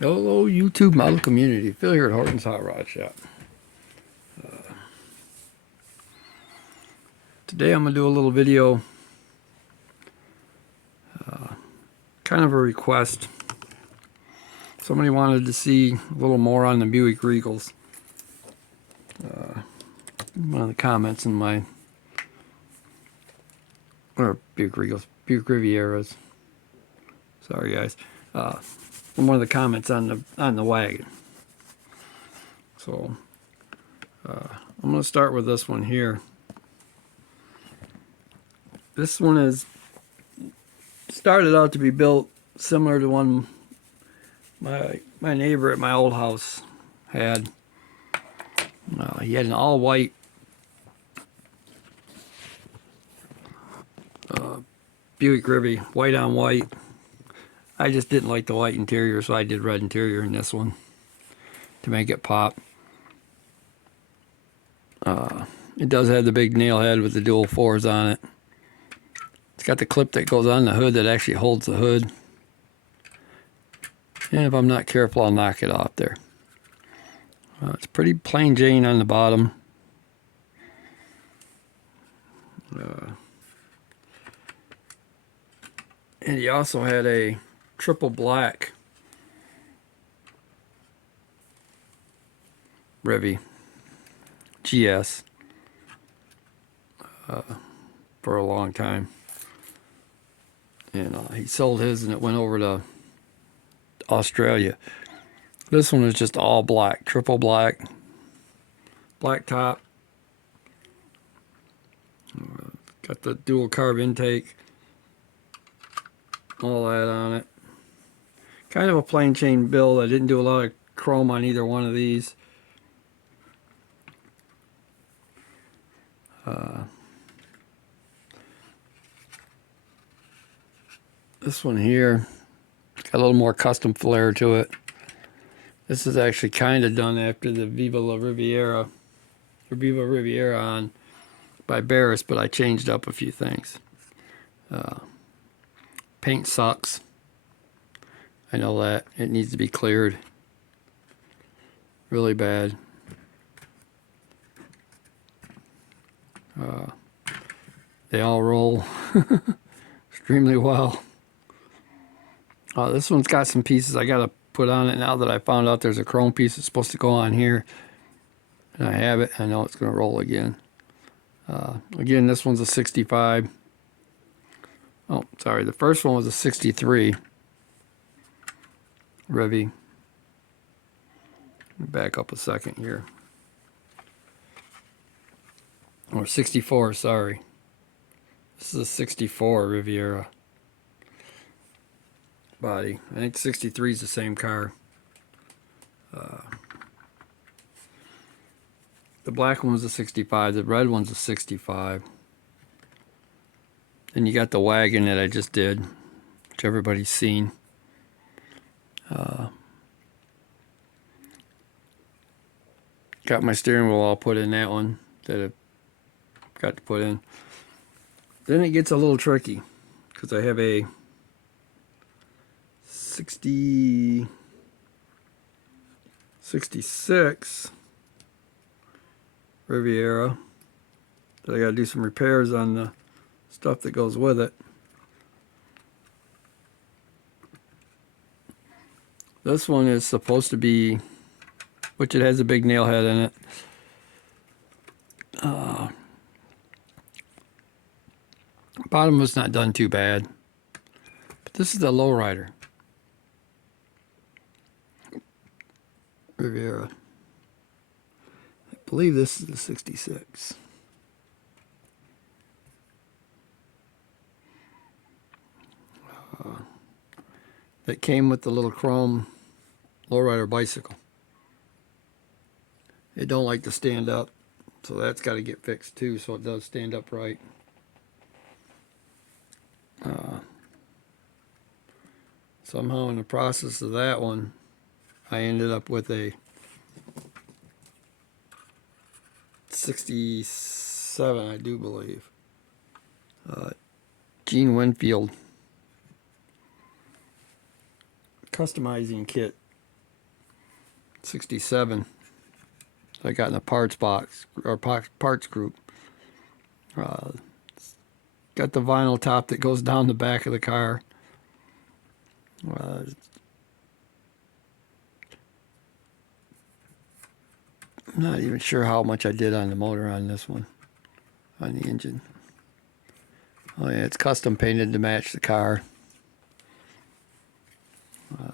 Hello, YouTube model community. Phil here at Horton's Hot Rod Shop. Today I'm going to do a little video, kind of a request. Somebody wanted to see a little more on the Buick Regals. One of the comments in my, or Buick Regals, Buick Rivieras. Sorry guys. One of the comments on the wagon. So I'm going to start with this one here. This one is started out to be built similar to one my neighbor at my old house had. He had an all-white Buick Rivieras, white on white. I just didn't like the white interior, so I did red interior in this one to make it pop. It does have the big nail head with the dual fours on it. It's got the clip that goes on the hood that actually holds the hood. And if I'm not careful, I'll knock it off there. It's pretty plain Jane on the bottom. And he also had a triple black Rivy GS for a long time. And he sold his and it went over to Australia. This one is just all black, triple black, black top. Got the dual carb intake, all that on it. Kind of a plain chain build. I didn't do a lot of chrome on either one of these. This one here, got a little more custom flair to it. This is actually kind of done after the Viva Riviera on by Barris, but I changed up a few things. Paint sucks. I know that. It needs to be cleared really bad. They all roll extremely well. This one's got some pieces I gotta put on it now that I found out there's a chrome piece that's supposed to go on here. And I have it. I know it's gonna roll again. Again, this one's a 65. Oh, sorry. The first one was a 63 Revy. Back up a second here. Or 64, sorry. This is a 64 Riviera body. I think 63 is the same car. The black one was a 65. The red one's a 65. Then you got the wagon that I just did, which everybody's seen. Got my steering wheel all put in that one that I got to put in. Then it gets a little tricky because I have a 66 Riviera that I got to do some repairs on the stuff that goes with it. This one is supposed to be, which it has a big nail head in it. Bottom was not done too bad, but this is the lowrider Riviera. I believe this is the 66. That came with the little chrome lowrider bicycle. It don't like to stand up, so that's got to get fixed too, so it does stand up right. Somehow in the process of that one, I ended up with a 67, I do believe. Gene Winfield customizing kit '67. I got in a parts box or parts group. Uh, got the vinyl top that goes down the back of the car. Uh, I'm not even sure how much I did on the motor on this one, on the engine. Oh yeah, it's custom painted to match the car.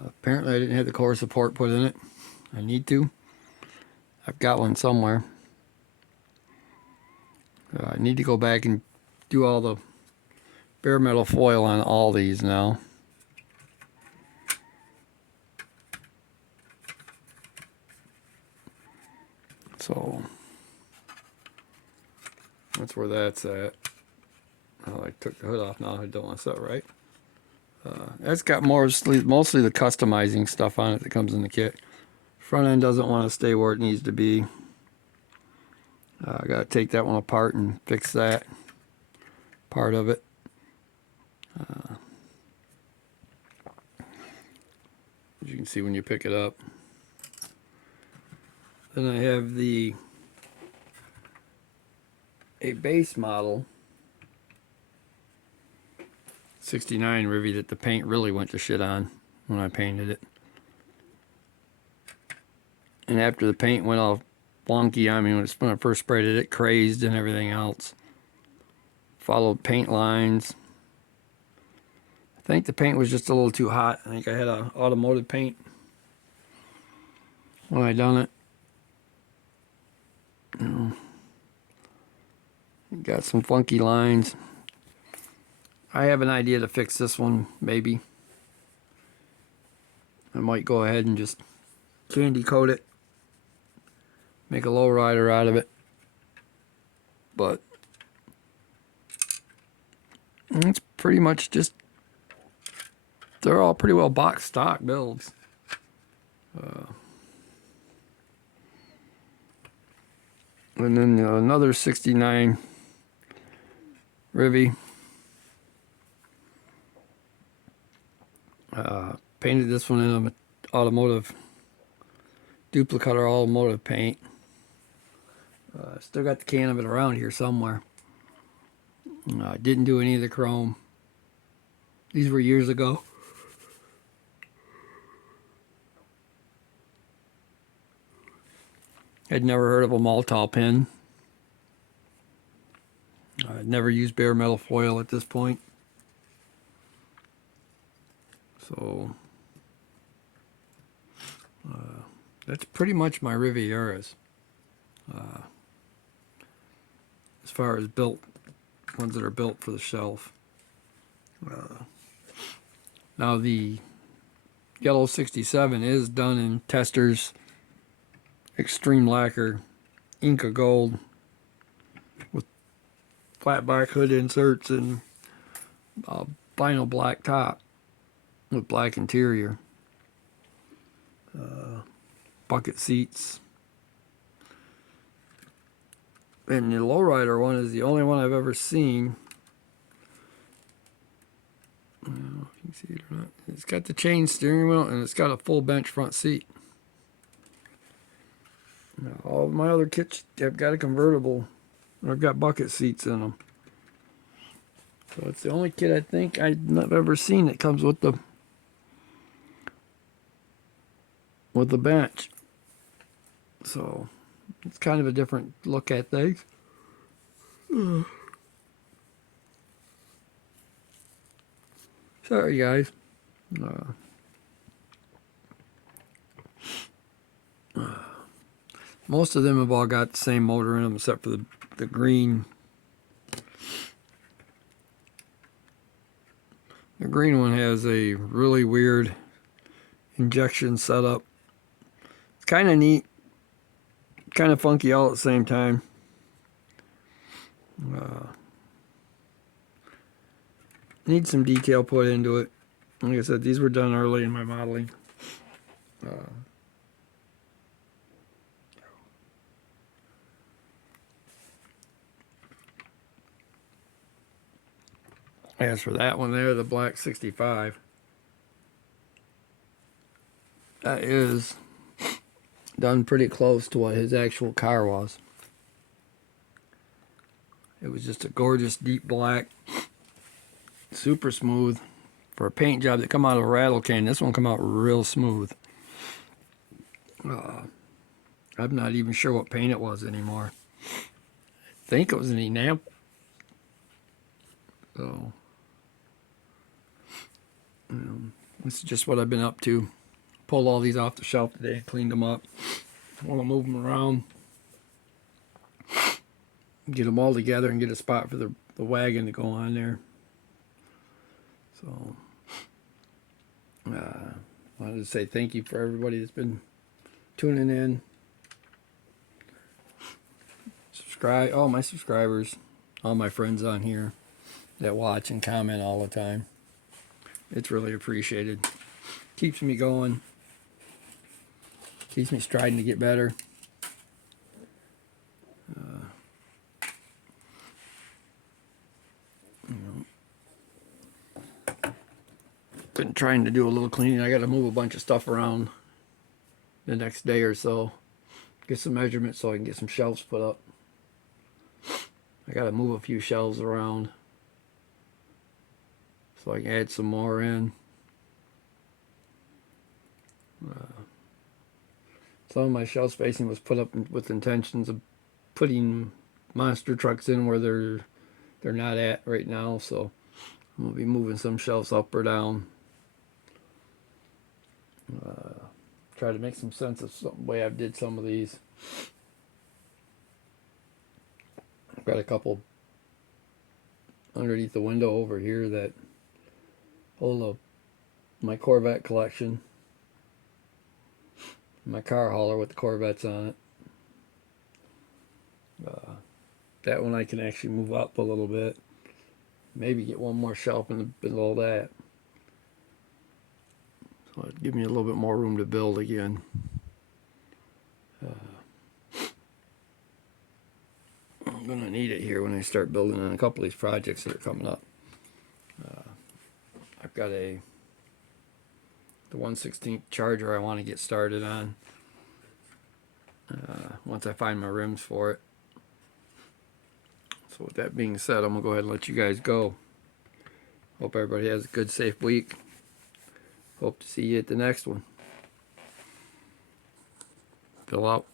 Apparently I didn't have the core support put in it. I need to. I've got one somewhere. I need to go back and do all the bare metal foil on all these now. So that's where that's at. Oh, I took the hood off now. I don't want to set right. That's got mostly the customizing stuff on it that comes in the kit. Front end doesn't want to stay where it needs to be. I got to take that one apart and fix that part of it. As you can see when you pick it up. Then I have a base model 69 Rivy that the paint really went to shit on when I painted it. And after the paint went all wonky, I mean when I first sprayed it, it crazed and everything else. Followed paint lines. I think the paint was just a little too hot. I think I had a automotive paint when I done it. Got some funky lines. I have an idea to fix this one, maybe. I might go ahead and just candy coat it. Make a lowrider out of it. But it's pretty much just, they're all pretty well box stock builds. And then another 69 Rivy. Painted this one in an automotive duplicator automotive paint. Still got the can of it around here somewhere. Didn't do any of the chrome. These were years ago. I'd never heard of a Maltol pen. I'd never used bare metal foil at this point. So that's pretty much my Rivieras. As far as built, ones that are built for the shelf. Now the yellow 67 is done in Testors Extreme Lacquer Inca Gold with flat back hood inserts and vinyl black top with black interior. Bucket seats. And the lowrider one is the only one I've ever seen. I don't know if you can see it or not. It's got the chain steering wheel and it's got a full bench front seat. Now, all of my other kits have got a convertible. I've got bucket seats in them. So it's the only kit I think I've ever seen that comes with the bench. So it's kind of a different look at things. Sorry guys. Most of them have all got the same motor in them except for the green. The green one has a really weird injection setup. It's kind of neat, kind of funky all at the same time. Need some detail put into it. Like I said, these were done early in my modeling. As for that one there, the black 65, that is done pretty close to what his actual car was. It was just a gorgeous deep black, super smooth. For a paint job that come out of a rattle can, this one come out real smooth. I'm not even sure what paint it was anymore. I think it was an enamel. So, this is just what I've been up to. Pulled all these off the shelf today, cleaned them up. I want to move them around, get them all together, and get a spot for the wagon to go on there. So, wanted to say thank you for everybody that's been tuning in. Subscribe, all my subscribers, all my friends on here that watch and comment all the time. It's really appreciated. Keeps me going. Keeps me striving to get better. Been trying to do a little cleaning. I got to move a bunch of stuff around the next day or so. Get some measurements so I can get some shelves put up. I got to move a few shelves around so I can add some more in. Some of my shelf spacing was put up with intentions of putting monster trucks in where they're not at right now, so I'm going to be moving some shelves up or down. Try to make some sense of the way I did some of these. I've got a couple underneath the window over here that hold my Corvette collection. My car hauler with the Corvettes on it. That one I can actually move up a little bit. Maybe get one more shelf in the middle of that. So it'd give me a little bit more room to build again. I'm going to need it here when I start building on a couple of these projects that are coming up. I've got the 1/16 Charger I want to get started on. Once I find my rims for it. So with that being said, I'm going to go ahead and let you guys go. Hope everybody has a good, safe week. Hope to see you at the next one. Fill out.